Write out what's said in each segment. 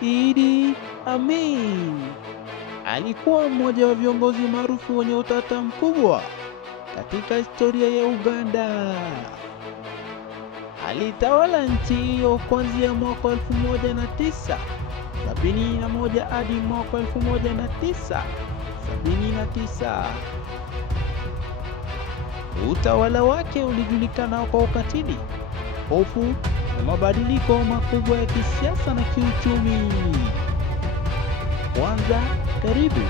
Idi Amin alikuwa mmoja wa viongozi maarufu wenye utata mkubwa katika historia ya Uganda. Alitawala nchi hiyo kuanzia mwaka 1971 hadi mwaka 1979. Utawala wake ulijulikana kwa ukatili, hofu na mabadiliko makubwa ya kisiasa na kiuchumi. Kwanza, karibu.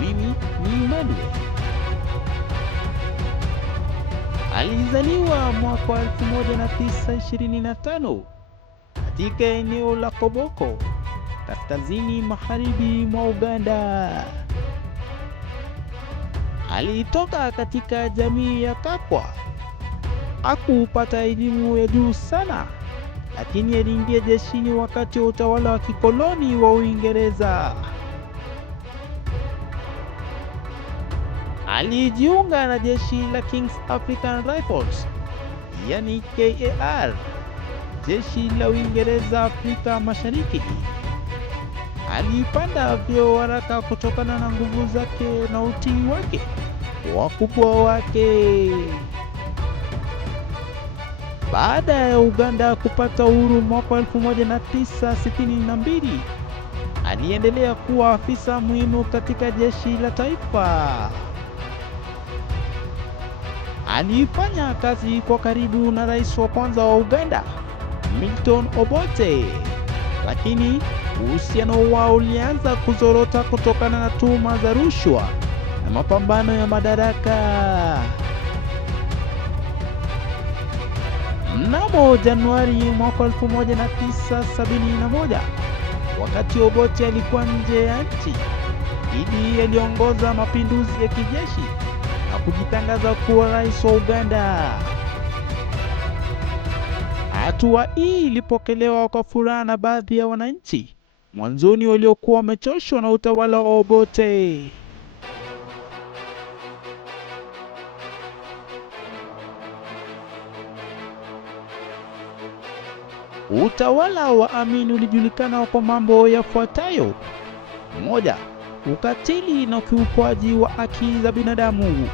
Mimi ni Emmanuel. Alizaliwa mwaka 1925 katika eneo la Koboko, kaskazini magharibi mwa Uganda. Alitoka katika jamii ya Kakwa. Hakupata elimu ya juu sana, lakini aliingia jeshini wakati wa utawala wa kikoloni wa Uingereza. Alijiunga na jeshi la King's African Rifles, yani KAR, jeshi la Uingereza Afrika Mashariki. Alipanda vyeo haraka kutokana na nguvu zake na utii wake kwa wakubwa wake. Baada ya Uganda kupata uhuru mwaka 1962, aliendelea kuwa afisa muhimu katika jeshi la taifa. Alifanya kazi kwa karibu na rais wa kwanza wa Uganda, Milton Obote, lakini uhusiano wao ulianza kuzorota kutokana na tuhuma za rushwa na mapambano ya madaraka. Mnamo Januari mwaka 1971, wakati Obote alikuwa nje ya nchi, Idi aliongoza mapinduzi ya kijeshi na kujitangaza kuwa rais wa Uganda. Hatua hii ilipokelewa kwa furaha na baadhi ya wananchi mwanzoni waliokuwa wamechoshwa na utawala wa Obote. Utawala wa Amin ulijulikana kwa mambo yafuatayo: moja, ukatili na ukiukwaji wa haki za binadamu.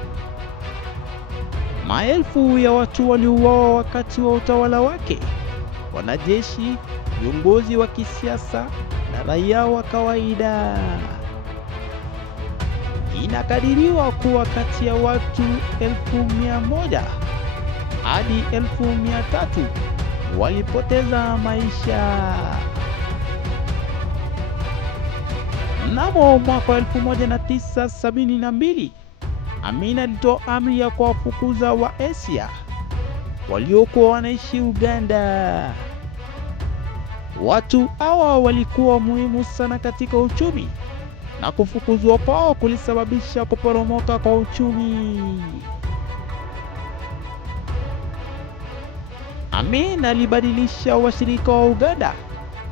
Maelfu ya watu waliuawa wakati wa utawala wake: wanajeshi, viongozi wa kisiasa na raia wa kawaida. Inakadiriwa kuwa kati ya watu 100,000 hadi 300,000 walipoteza maisha. Mnamo mwaka 1972, Amin alitoa amri ya kuwafukuza Waasia waliokuwa wanaishi Uganda. Watu hawa walikuwa muhimu sana katika uchumi, na kufukuzwa kwao kulisababisha kuporomoka kwa uchumi. Amin alibadilisha washirika wa Uganda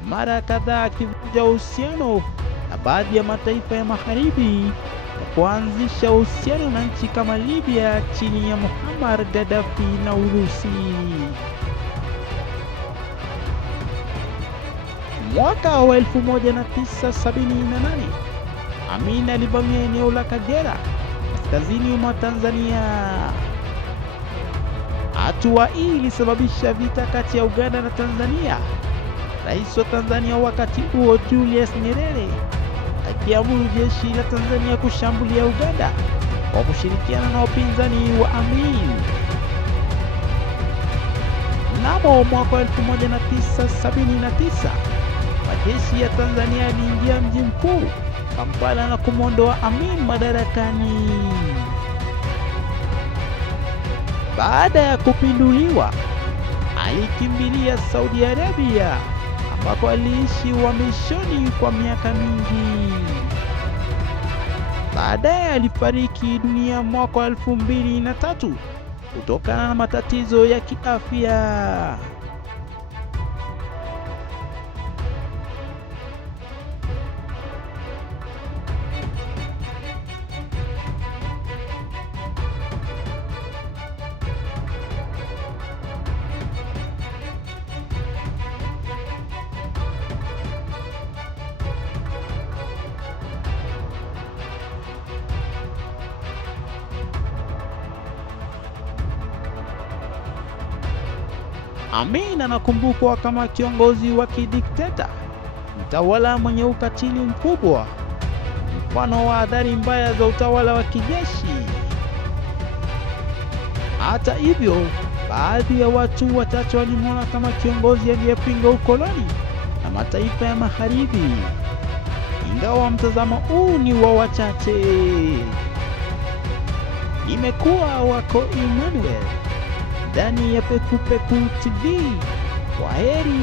mara kadhaa, akivunja uhusiano na baadhi ya mataifa ya magharibi na kuanzisha uhusiano na nchi kama Libya chini ya Muammar Gaddafi na Urusi. Mwaka wa 1978, Amin alivamia eneo la Kagera kaskazini mwa Tanzania. Hatua hii ilisababisha vita kati ya Uganda na Tanzania. Rais wa Tanzania wakati huo, Julius Nyerere, akiamuru jeshi la Tanzania kushambulia Uganda kwa kushirikiana na wapinzani wa Amin. Mnamo mwaka 1979, majeshi ya Tanzania yaliingia mji mkuu Kampala na kumwondoa Amin madarakani. Baada ya kupinduliwa, alikimbilia Saudi Arabia ambako aliishi uhamishoni kwa miaka mingi. Baadaye alifariki dunia mwaka 2003 kutokana na matatizo ya kiafya. Amin anakumbukwa kama kiongozi wa kidikteta, mtawala mwenye ukatili mkubwa, mfano wa athari mbaya za utawala wa kijeshi. Hata hivyo, baadhi ya watu wachache walimwona kama kiongozi aliyepinga ukoloni na mataifa ya magharibi. Ingawa mtazamo huu ni wa wachache. Imekuwa wako Emmanuel ndani ya Pekupeku TV. Kwaheri.